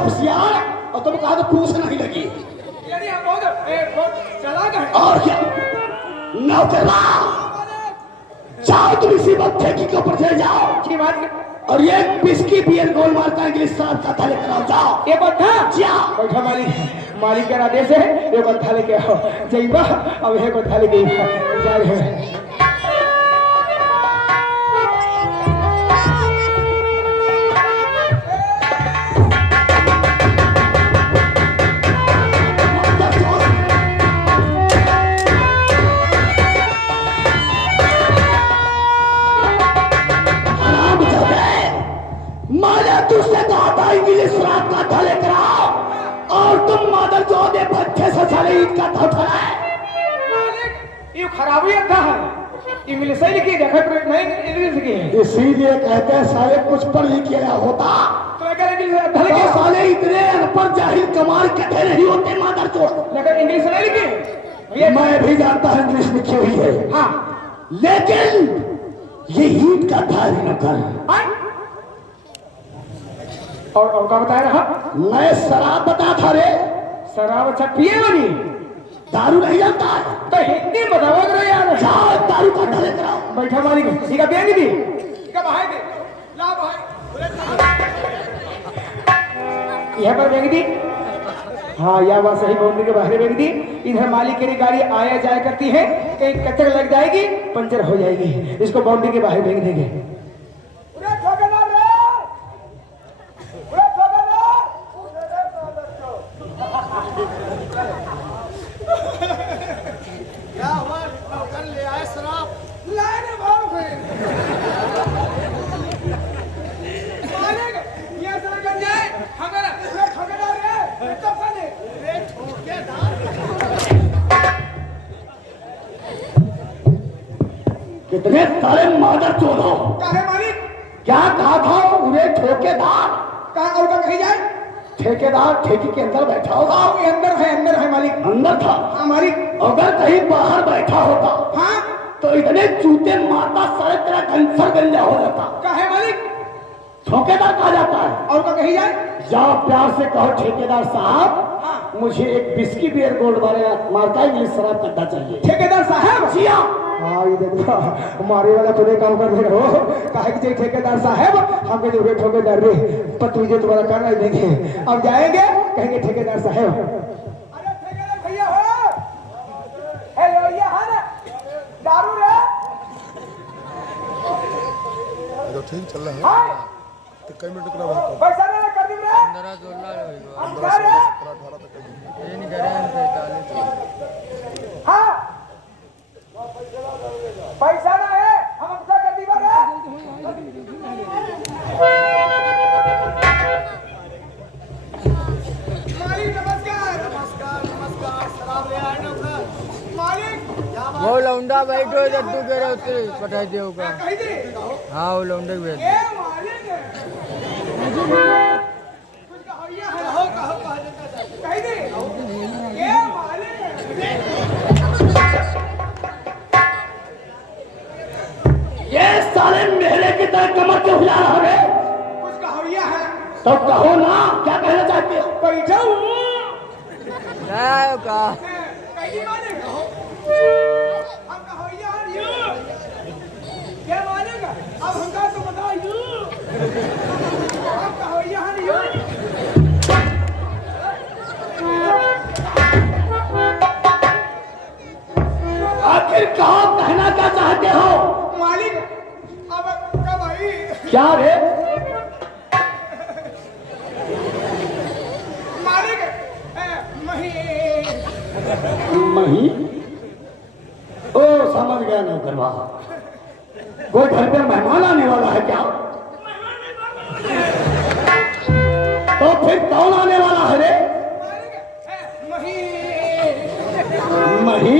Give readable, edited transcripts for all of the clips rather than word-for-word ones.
होशियार और तुम कहा तो पूछ नहीं लगी। और क्या नौकरा, जाओ तुम इसी वक्त ठेकी के ऊपर चले जाओ और ये बिस्की बियर गोल मारता इंग्लिश साहब का थाले कराओ। जाओ ये बता जाओ बैठा मालिक के आदेश है। ये बता लेके आओ जइबा अब हे को थाले गई जा रहे हैं। तुझसे कहा था इंग्लिश शराब का थाले कराओ और तुम मादर जो दे भट्टे से साले ईद का था मालिक ये खराबी था इंग्लिश ही लिखी देखा नहीं इंग्लिश की इसीलिए कहते हैं साले कुछ पढ़ लिख गया होता तो क्या इंग्लिश थाले तो साले इतने अनपढ़ जाहिल कमाल कहते नहीं होते मादर चोद। लेकिन इंग्लिश नहीं लिखी ये मैं भी जानता हूं इंग्लिश लिखी हुई है। हाँ लेकिन ये ईद का था नौकर और क्या बताया रहा? मैं शराब बता था रे। शराब अच्छा पिए वाली दारू नहीं जानता है तो हिंदी बताओ करो यार। जाओ दारू का थाले कराओ। बैठा मालिक ठीक है बेंग दी का भाई दे ला भाई यह पर बेंग दी। हाँ यह बात सही बाउंड्री के बाहर बेंग दी। इधर मालिक की गाड़ी आया जाया करती है कहीं कचर लग जाएगी पंचर हो जाएगी इसको बाउंड्री के बाहर बेंग देंगे। कितने सारे मादर चोद हो। मालिक क्या कहा था उन्हें ठेकेदार कहा और का कही जाए ठेकेदार ठेकी के अंदर बैठा होगा। अंदर है मालिक अंदर था। हाँ मालिक अगर कहीं बाहर बैठा होता हाँ तो इतने जूते मारता सारे तेरा घंसर गंजा हो जाता। क्या है मालिक ठेकेदार कहा जाता है। और का कही जाए जाओ प्यार से कहो ठेकेदार साहब हाँ मुझे एक बिस्की बियर गोल्ड वाले मार्का इंग्लिश शराब कट्टा चाहिए। ठेकेदार साहब जिया हाँ ये देखो हमारे वाला तूने काम कर रहे हो कहे कि ठेकेदार साहब हमें जो ठेकेदार रे पर तुझे तुम्हारा करना देंगे। अब जाएंगे कहेंगे ठेकेदार साहब अरे ठेकेदार भैया हो हेलो ये है दारू रे तो ठीक चल रहा है तो कई मिनट करा बात पैसा ना कर दी रे 15 16 होगा 15 18 तक ये नहीं करे 45 हां पैसा ना है हम हमसा कर दी रे मालिक नमस्कार शराब ले आए ना मालिक वो लौंडा बैठो जब तू कह रहे उतरे पटाई दे होगा कही दे हाँ वो लौंडे के बैठ ए मालिक कुछ कहिया है हो कही दे ए मालिक ये साले मेरे की तरह कमर क्यों हिला रहा है? कुछ कहिया है तो कहो ना क्या कहना चाहते हो? बैठा हूँ क्या का कही मालिक हम कहिया है यू क्या मालिक अब हमका तो बताओ यू हम कहिया है यू आखिर कहो कहना क्या चाहते हो? मालिक अब कब आई क्या रे? मालिक मही ओ समझ गया नौकरवा कोई घर पे मेहमान आने वाला है क्या? तो फिर कौन आने वाला है रे? मही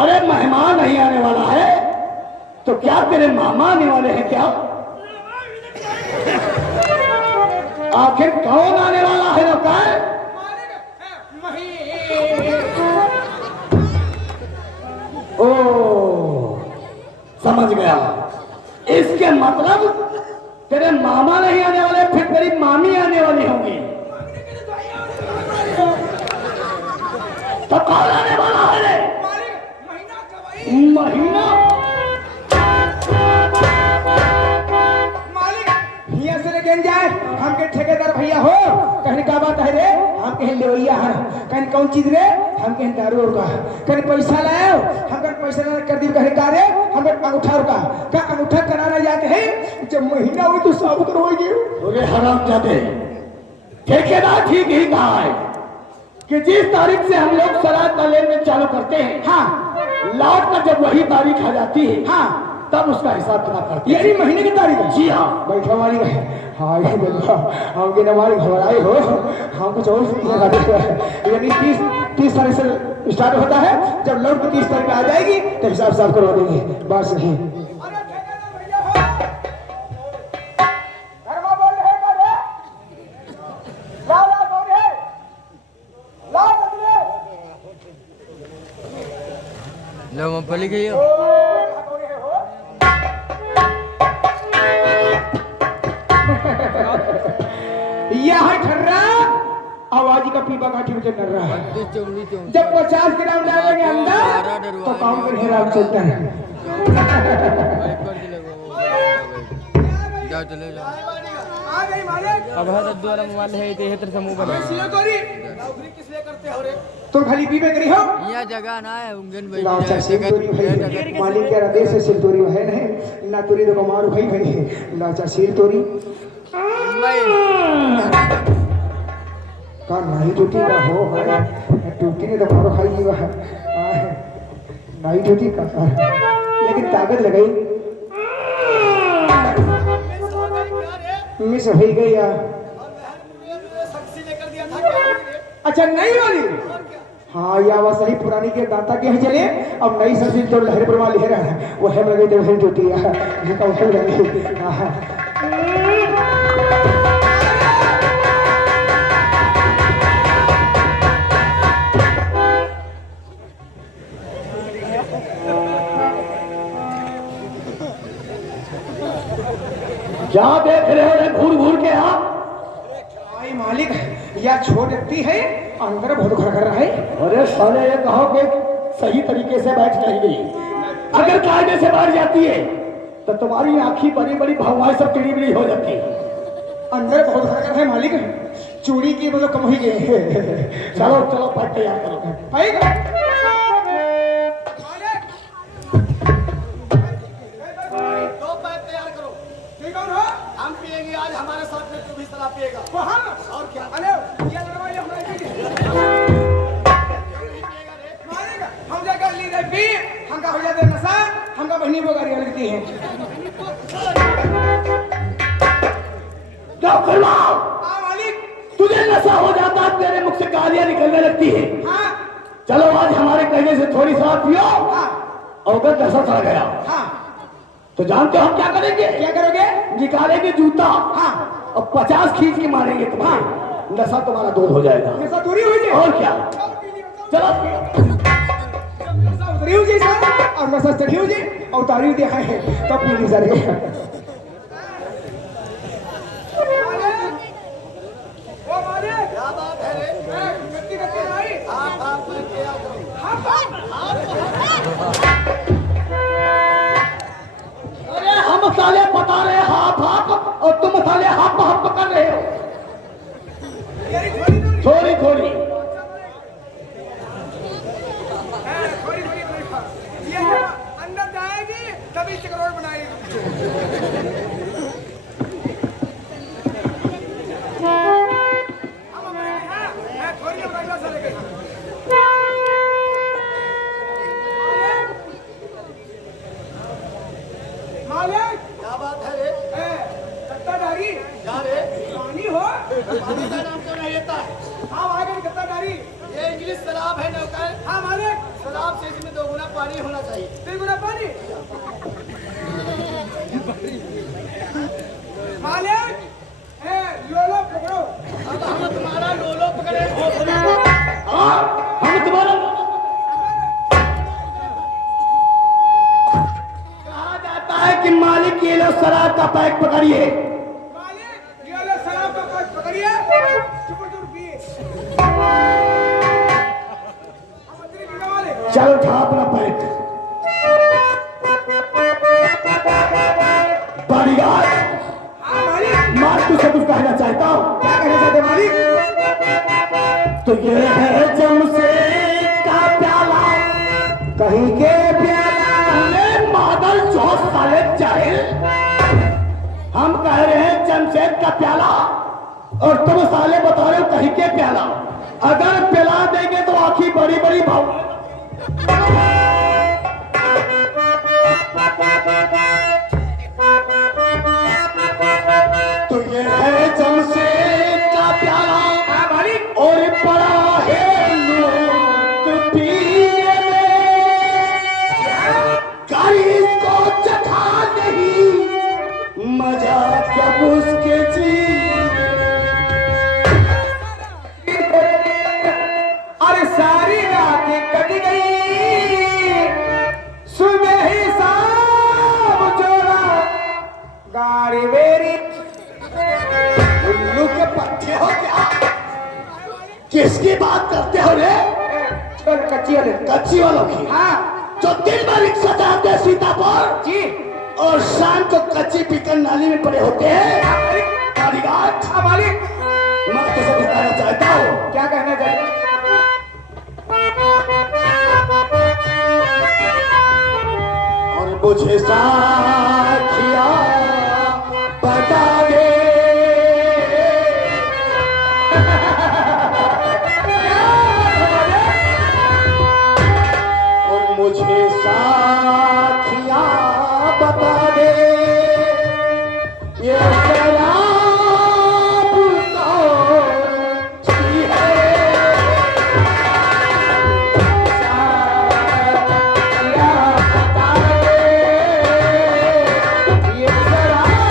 अरे मेहमान नहीं आने वाला है तो क्या तेरे मामा आने वाले हैं क्या? आखिर कौन आने वाला है नौकर? ओ समझ गया। इसके मतलब तेरे मामा नहीं आने वाले, फिर तेरी मामी आने वाली होंगी। तो कौन आने वाला है रे? महीना यहाँ से लेके जाए हम के ठेकेदार भैया हो, कहने का बात है रे, हम कहीं लेवैया है, कहने कौन चीज रे, हम कहीं दारू का, कहने पैसा लाए हम कहीं पैसा ना कर दी, कहने का रे हम अंगूठा का अंगूठा कराना जाते हैं, जब महीना हुई तो साबुत होगी। अरे हराम जाते, ठेकेदार ठीक ही कहा है कि जिस तारीख से हम लोग शराब का लेन देन चालू करते हैं, हाँ, लौट कर जब वही तारीख आ जाती है, हाँ, तब उसका हिसाब किताब करते हैं। यही महीने की तारीख है? जी हाँ। बैठा हमारी हाँ ये देखो हमके हमारी घबराई हो, हम कुछ और यानी 30 तारीख से स्टार्ट होता है, जब लौट 30 तारीख आ जाएगी तो हिसाब साफ करवा देंगे। बात सही। लो मूंगफली गई हो। यह ठर्रा आवाजी का पीपा काठी में चल रहा है। जब 50 ग्राम डालेंगे अंदर तो काम कर हिराब चलता है। जाओ चले जाओ। अब हर द्वारा मोबाइल है ते हेतर समूह बना। तुम खाली पीबे करी हो? यह जगह ना है उंगन भाई। लाचा सिलतोरी भाई मालिक के आदेश से सिलतोरी है नहीं ना तोरी तो मारू भाई भाई लाचा सिलतोरी का नहीं टूटी का हो है टूटी ने तो मारो खाई जी वह नहीं टूटी का लेकिन ताकत लगाई मिस हो गई यार। अच्छा नई वाली हाँ या वह सही पुरानी के दांता के हैं चले अब नई सब्जी तो लहर पर वाली है वो है लगे तो टूटी है जिसका उठल लगी हाँ क्या देख रहे हो रे घूर घूर के आप? आई मालिक या छोड़ती है अंदर बहुत खड़ा कर रहा है। अरे साले ये कहो कि सही तरीके से बैठ नहीं गई, अगर कायदे से बैठ जाती है तो तुम्हारी आंखी बड़ी बड़ी भौवाएं सब टिड़ी बिड़ी हो जाती है। अंदर बहुत खड़ा कर रहा है मालिक, चूड़ी की मतलब कम ही गई। चलो चलो पैक तैयार करो। पैक हम पिएंगे आज हमारे साथ में, तू भी शराब पिएगा। और क्या? अरे ये दरवाजे हम जाकर ली रे पी हमका हो जाते नशा हमका बहनी वो गाड़ी लगती है। क्या करवाओ? मालिक तुझे नशा हो जाता है, तेरे मुख से गालियां निकलने लगती है। हाँ चलो आज हमारे कहने से थोड़ी शराब पियो, और अगर नशा चढ़ गया हाँ तो जानते हो हम क्या करेंगे? क्या करोगे? निकालेंगे जूता, हाँ और 50 खींच के मारेंगे तुम्हारे, नशा तुम्हारा दूर हो जाएगा। नशा दूरी हुई है और क्या? चलो नशा उतरी हुई सर और नशा चढ़ी हुई और उतारी दिया है तब पी ली सर। क्या बात है रे? अरे हम साले बता रहे हाफ हाफ और तुम साले हाफ हाफ कर रहे हो। थोड़ी थोड़ी अंदर जाएगी तभी चक्रोड़ बनाएगी। क्या बात है रे? क्या रे? पानी हो पानी का नाम क्यों नहीं लेता है? हाँ आगे गद्दादारी ये इंग्लिश शराब है नौकर। हाँ मालिक शराब से इसमें 2 गुना पानी होना चाहिए। 3 गुना पानी मालिक लोलो पकड़ो। अब हम तुम्हारा लोलो पकड़े। हाँ हम तुम्हारा कहा जाता है कि मालिक ये लो शराब का पैक पकड़िए, चलो उठा अपना पैंट। बॉडीगार्ड हाँ मालिक। मार तुझसे कुछ कहना चाहता हूँ। क्या कहना चाहते मालिक? तो ये है जमशेद का प्याला, कहीं के प्याला मादल 4 साले जाहिल। हम कह रहे हैं जमशेद का प्याला और तुम साले बता रहे हो कहीं के प्याला। अगर पिला देंगे तो आंखें बड़ी बड़ी भाव। तो ये है जमशेद का प्याला और पड़ा है लूट पिए में। कारीज को चखा नहीं मजा जब उसके जी। अरे सारी रात कट गई, सुबह ही शाम जोड़ा गाड़ी मेरी। उल्लू के पत्ते हो क्या? किसकी बात करते हो रे? कच्ची वाले। कच्ची वालों की? हाँ जो दिन भर रिक्शा चलाते हैं सीतापुर जी। और शाम को कच्ची पीकर नाली में पड़े होते हैं। बॉडीगार्ड हाँ मालिक। मैं तुझसे बताना चाहता हूँ। क्या कहना चाहते? और मुझे साखिया बता दे। और मुझे साखिया बता दे। ये शराब कौन-सी है? साखिया बता दे। ये शराब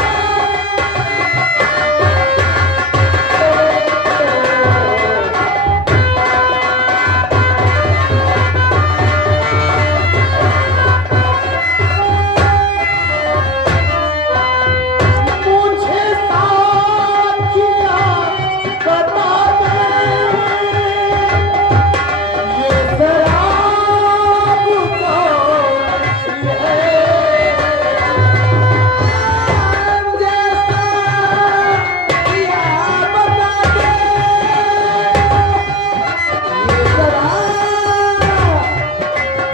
मुझे साखिया बता दे। ये शराब कौन-सी है? मुझे साखिया बता दे। ये शराब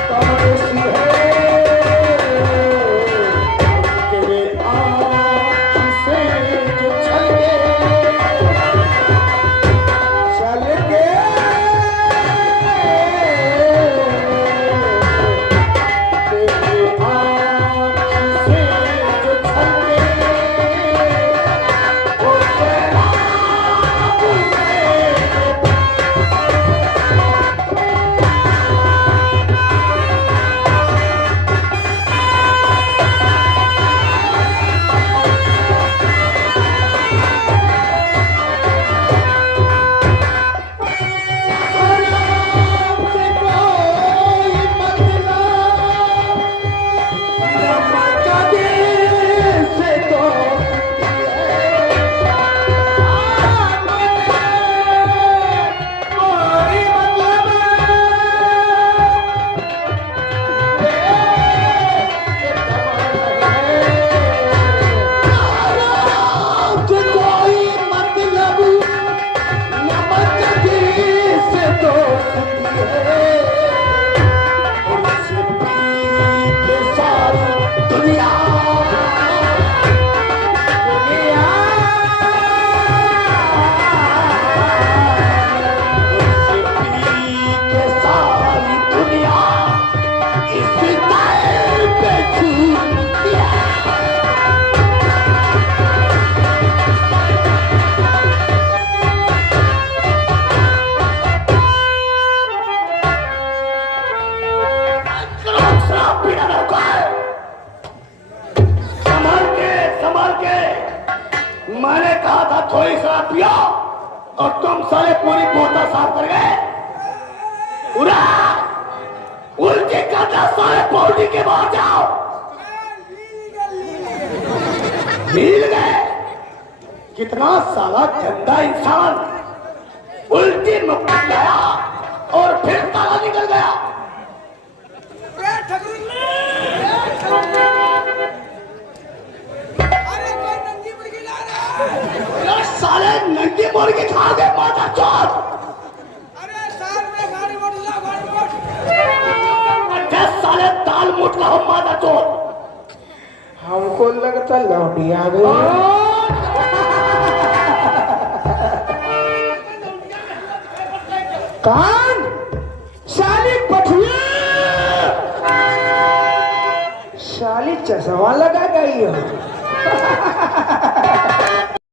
कौन-सी है? तेरे आँख से जो छलके तेरे आँख से जो छलके वो शराब है। से कोई मतलब नमक दिल से दोस्ती है। कोई मतलब से कोई मतलब नमक दिल से दोस्ती है। उससे पी के सारी दुनिया उससे पी के सारी दुनिया इस दिल पे छूटी है। शराब पीना रोका है। संभाल के मैंने कहा था थोड़ी शराब पियो और तुम साले पूरी बोतल साफ कर गए। पूरा उल्टी करना सारे पौड़ी के बाहर जाओ। मिल गए। कितना साला गंदा इंसान उल्टी मुक्ति लाया और फिर ताला निकल गया। मुर्गी खाओगे माता चोर। अरे साल में गाड़ी मोड़ ला गाड़ी मोड़। 10 साले दाल मुठ रहा माता चोर। हमको लगता लौटी आ गई। कान साली पठिया साली चश्मा लगा गई हो।